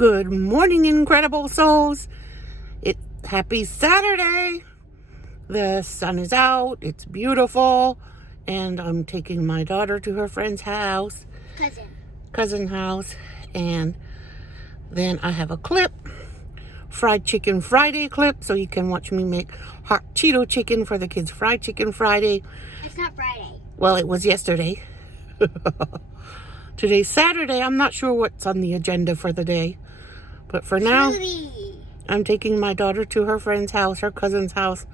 Good morning, incredible souls. Happy Saturday. The sun is out. It's beautiful. And I'm taking my daughter to her friend's house. Cousin house. And then I have a clip. Fried Chicken Friday clip. So you can watch me make hot Cheeto chicken for the kids' Fried Chicken Friday. It's not Friday. Well, it was yesterday. Today's Saturday. I'm not sure what's on the agenda for the day. But for now, I'm taking my daughter to her friend's house, her cousin's house,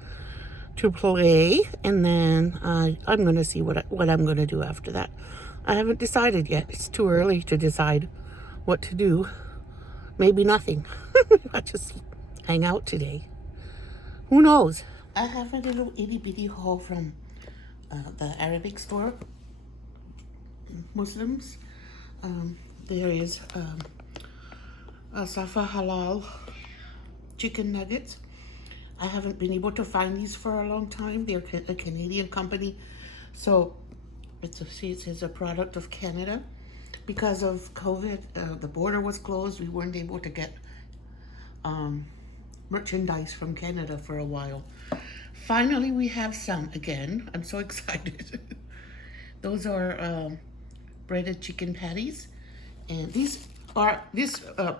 to play. And then I'm going to see what I'm going to do after that. I haven't decided yet. It's too early to decide what to do. Maybe nothing. I just hang out today. Who knows? I have a little itty bitty haul from the Arabic store. Muslims. There is Safa Halal chicken nuggets. I haven't been able to find these for a long time. They're a Canadian company. So it says a product of Canada. Because of COVID, the border was closed. We weren't able to get merchandise from Canada for a while. Finally, we have some again. I'm so excited. Those are breaded chicken patties. And this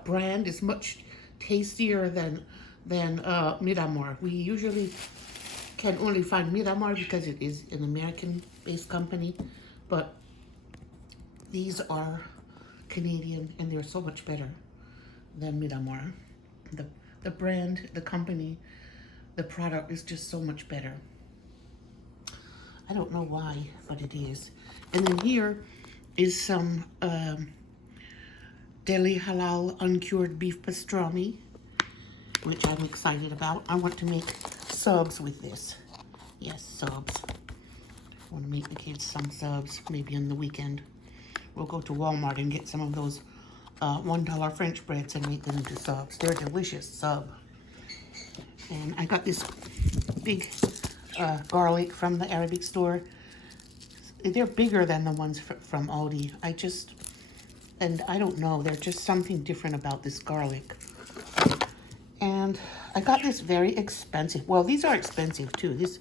brand is much tastier than Miramar. We usually can only find Miramar because it is an American-based company, but these are Canadian and they're so much better than Miramar. The brand, the company, the product is just so much better. I don't know why, but it is. And then here is some deli halal uncured beef pastrami, which I'm excited about. I want to make subs with this. Yes, subs. I want to make the kids some subs, maybe on the weekend. We'll go to Walmart and get some of those $1 French breads and make them into subs. They're delicious sub. And I got this big garlic from the Arabic store. They're bigger than the ones from Aldi. And I don't know, there's just something different about this garlic. And I got this very expensive, well, these are expensive too. This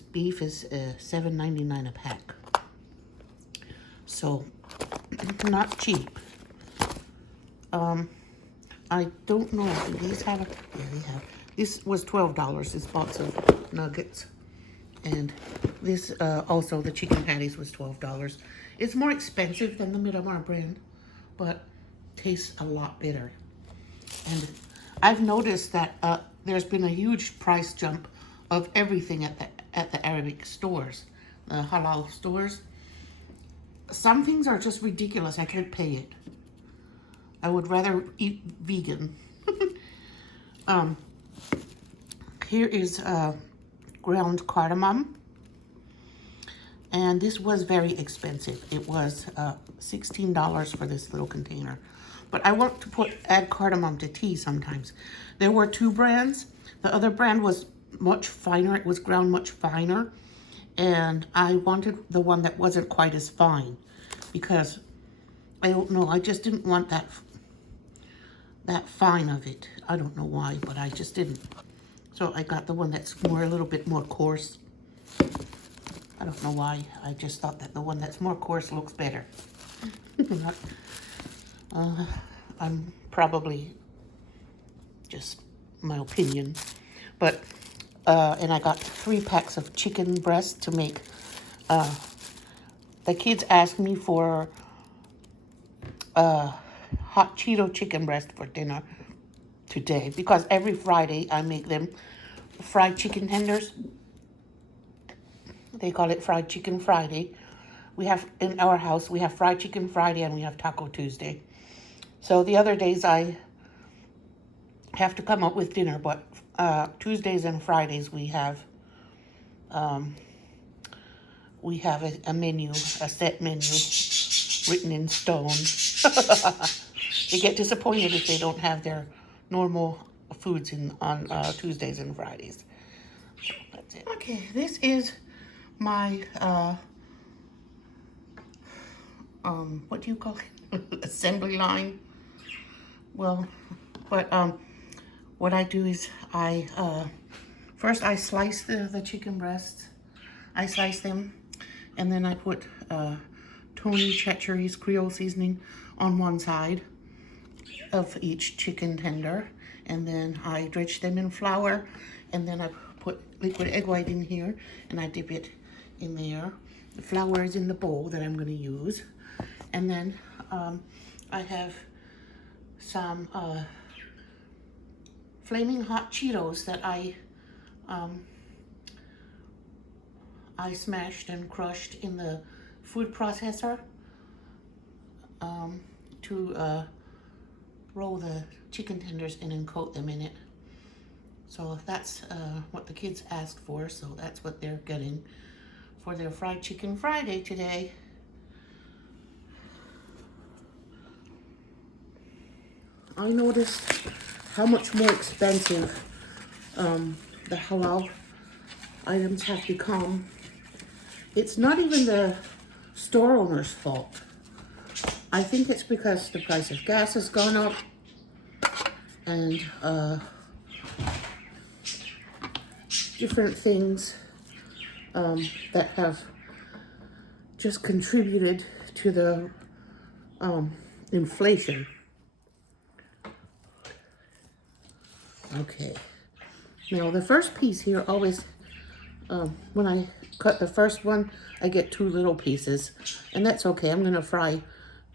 beef is $7.99 a pack. So, not cheap. I don't know, do these have yeah, they have. This was $12, this box of nuggets. And this, also, the chicken patties was $12. It's more expensive than the Miramar brand, but tastes a lot better. And I've noticed that there's been a huge price jump of everything at the Arabic stores, the halal stores. Some things are just ridiculous. I can't pay it. I would rather eat vegan. Here is ground cardamom. And this was very expensive. It was $16 for this little container. But I want to add cardamom to tea sometimes. There were two brands. The other brand was much finer. It was ground much finer. And I wanted the one that wasn't quite as fine. Because, I don't know, I just didn't want that fine of it. I don't know why, but I just didn't. So I got the one that's a little bit more coarse. I don't know why. I just thought that the one that's more coarse looks better. I'm probably just my opinion. But, and I got 3 packs of chicken breast to make. The kids asked me for hot Cheeto chicken breast for dinner today. Because every Friday I make them fried chicken tenders. They call it Fried Chicken Friday. We have, in our house, we have Fried Chicken Friday and we have Taco Tuesday. So the other days I have to come up with dinner, but Tuesdays and Fridays we have a menu, a set menu written in stone. They get disappointed if they don't have their normal foods on Tuesdays and Fridays. So that's it. Okay, this is my what do you call it? Assembly line Well, but what I do is first I slice the chicken breasts. I slice them, and then I put Tony Chachere's Creole seasoning on one side of each chicken tender, and then I dredge them in flour, and then I put liquid egg white in here, and I dip it in there. The flour is in the bowl that I'm going to use, and then I have some flaming hot Cheetos that I smashed and crushed in the food processor to roll the chicken tenders in and coat them in it. So that's what the kids asked for, so that's what they're getting for their fried chicken Friday today. I noticed how much more expensive the halal items have become. It's not even the store owner's fault. I think it's because the price of gas has gone up, and different things that have just contributed to the inflation. Okay, now the first piece here always, when I cut the first one, I get 2 little pieces, and that's okay. I'm gonna fry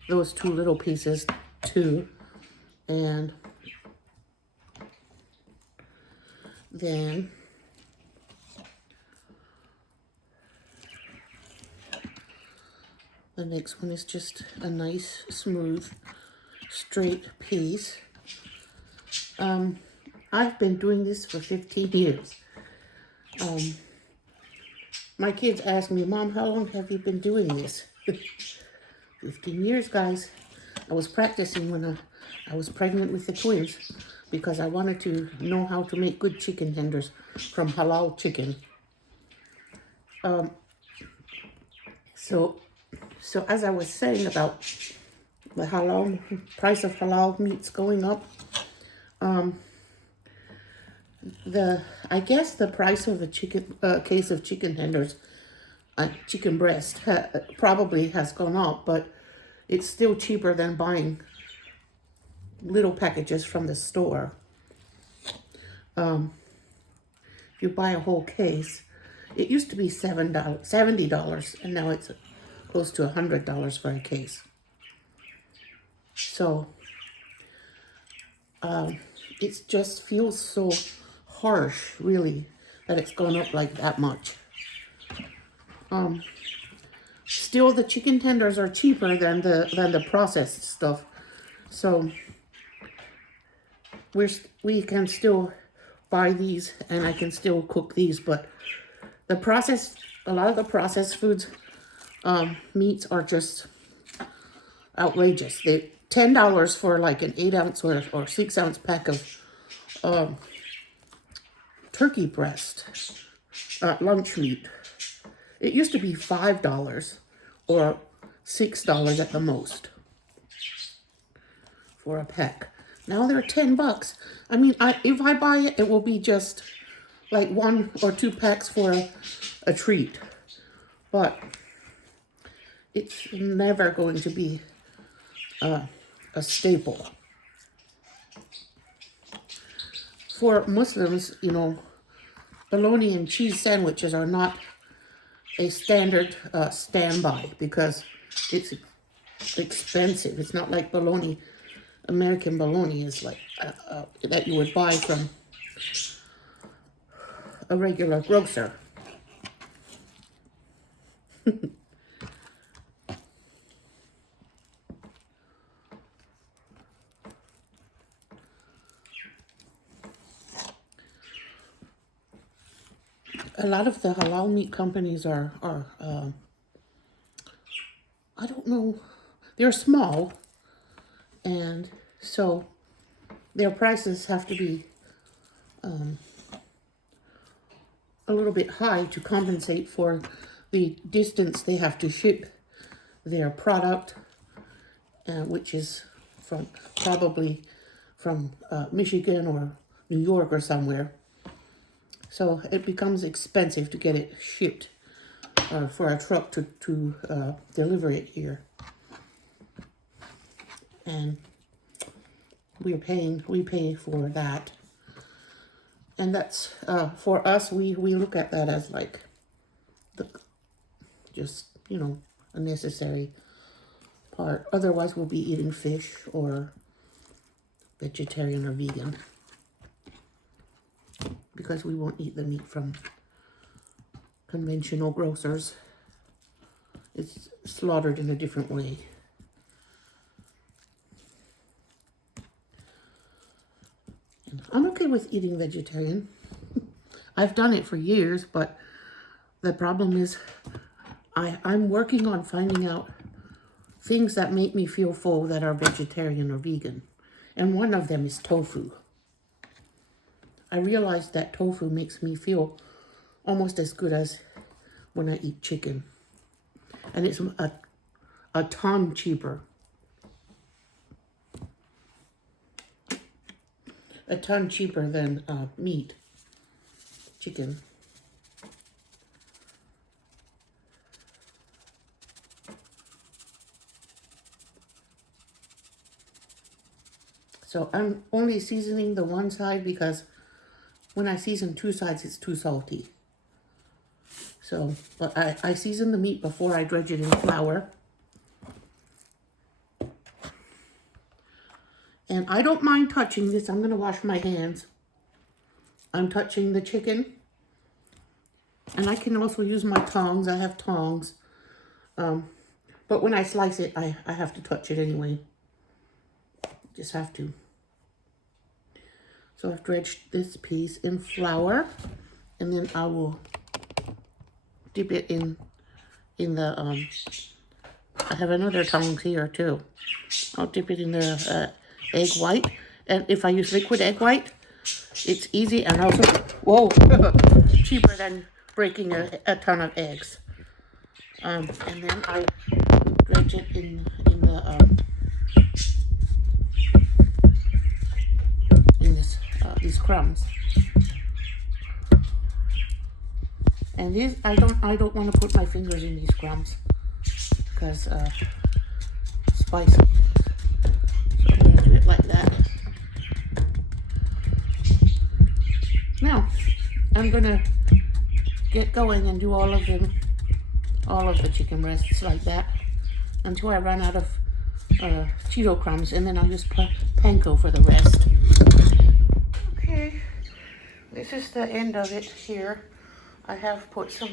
those 2 little pieces too, and then the next one is just a nice, smooth, straight piece. I've been doing this for 15 years. My kids ask me, Mom, how long have you been doing this? 15 years, guys. I was practicing when I was pregnant with the twins because I wanted to know how to make good chicken tenders from halal chicken. So as I was saying about the halal price of halal meats going up, I guess the price of a case of chicken tenders, chicken breast, probably has gone up, but it's still cheaper than buying little packages from the store. If you buy a whole case, it used to be $70, and now it's close to $100 for a case. So it just feels so harsh, really, that it's gone up like that much. Still, the chicken tenders are cheaper than the processed stuff, so we can still buy these, and I can still cook these. But a lot of the processed foods, meats are just outrageous. They $10 for like an 8-ounce or 6-ounce pack of turkey breast, lunch meat. It used to be $5 or $6 at the most for a pack. Now they're $10. I mean, if I buy it, it will be just like 1 or 2 packs for a treat. But it's never going to be a staple. For Muslims, you know, bologna and cheese sandwiches are not a standard standby because it's expensive. It's not like bologna. American bologna is like that you would buy from a regular grocer. A lot of the halal meat companies are I don't know, they're small, and so their prices have to be a little bit high to compensate for the distance they have to ship their product, which is from probably from Michigan or New York or somewhere. So it becomes expensive to get it shipped for a truck to deliver it here. And we pay for that. And that's, for us, we look at that as like, just, a necessary part. Otherwise, we'll be eating fish or vegetarian or vegan. Because we won't eat the meat from conventional grocers. It's slaughtered in a different way. And I'm okay with eating vegetarian. I've done it for years, but the problem is I'm working on finding out things that make me feel full that are vegetarian or vegan. And one of them is tofu. I realized that tofu makes me feel almost as good as when I eat chicken. And it's a ton cheaper. A ton cheaper than meat, chicken. So I'm only seasoning the one side because when I season two sides, it's too salty. So, but I season the meat before I dredge it in flour. And I don't mind touching this. I'm going to wash my hands. I'm touching the chicken. And I can also use my tongs. I have tongs. But when I slice it, I have to touch it anyway. Just have to. So I've dredged this piece in flour. And then I will dip it in the, I have another tongs here too. I'll dip it in the egg white. And if I use liquid egg white, it's easy and also, whoa, cheaper than breaking a ton of eggs. And then I dredge it in these crumbs. And these, I don't want to put my fingers in these crumbs because spicy. So I'm going to do it like that. Now, I'm going to get going and do all of the chicken breasts like that until I run out of Cheeto crumbs, and then I'll just put panko for the rest. Okay, this is the end of it here. I have put some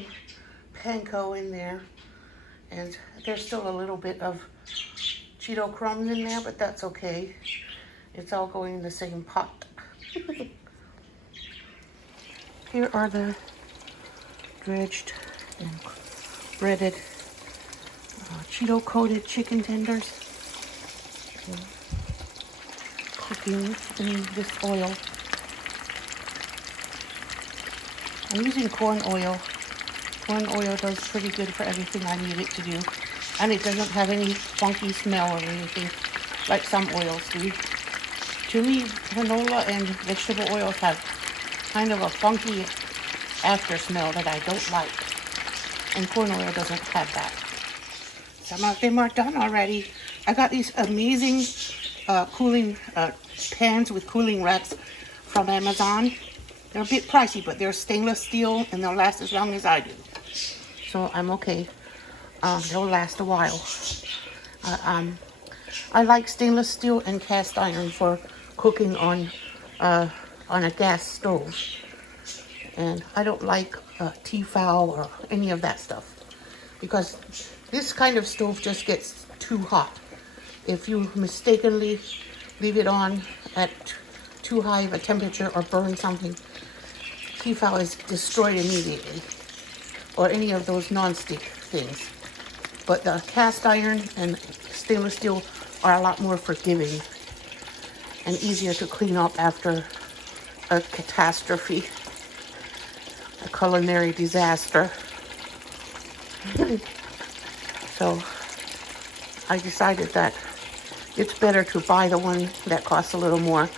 panko in there, and there's still a little bit of Cheeto crumbs in there, but that's okay. It's all going in the same pot. Here are the dredged and breaded Cheeto coated chicken tenders. Cooking in this oil. I'm using corn oil. Corn oil does pretty good for everything I need it to do. And it doesn't have any funky smell or anything like some oils do. To me, canola and vegetable oils have kind of a funky after smell that I don't like. And corn oil doesn't have that. Some of them are done already. I got these amazing cooling pans with cooling racks from Amazon. They're a bit pricey, but they're stainless steel and they'll last as long as I do. So I'm okay. They'll last a while. I like stainless steel and cast iron for cooking on a gas stove. And I don't like Tefal or any of that stuff because this kind of stove just gets too hot. If you mistakenly leave it on at too high of a temperature or burn something, Tefal is destroyed immediately, or any of those non-stick things. But the cast iron and stainless steel are a lot more forgiving and easier to clean up after a catastrophe, a culinary disaster. So I decided that It's better to buy the one that costs a little more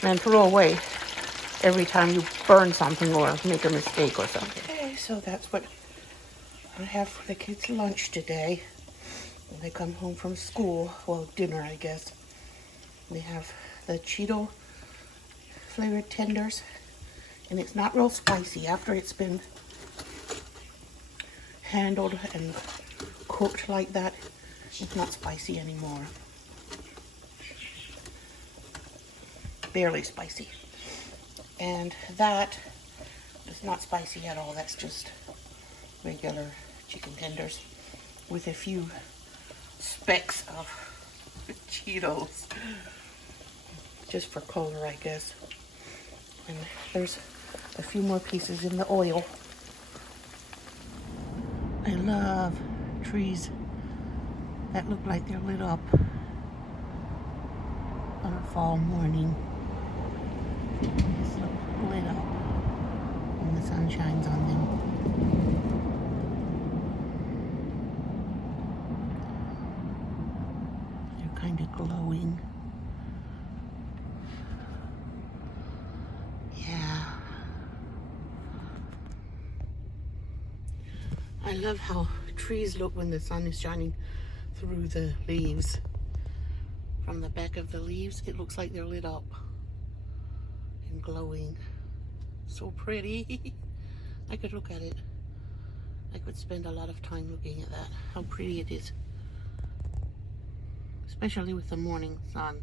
than throw away every time you burn something or make a mistake or something. Okay, so that's what I have for the kids' lunch today. When they come home from school, well, dinner, I guess. They have the Cheeto flavored tenders, and it's not real spicy. After it's been handled and cooked like that, it's not spicy anymore. Barely spicy. And that is not spicy at all. That's just regular chicken tenders with a few specks of Cheetos, just for color, I guess. And there's a few more pieces in the oil. I love trees that look like they're lit up on a fall morning. Just look lit up when the sun shines on them. They're kind of glowing. Yeah. I love how trees look when the sun is shining through the leaves. From the back of the leaves, it looks like they're lit up and glowing. So pretty. I could look at it. I could spend a lot of time looking at that. How pretty it is. Especially with the morning sun.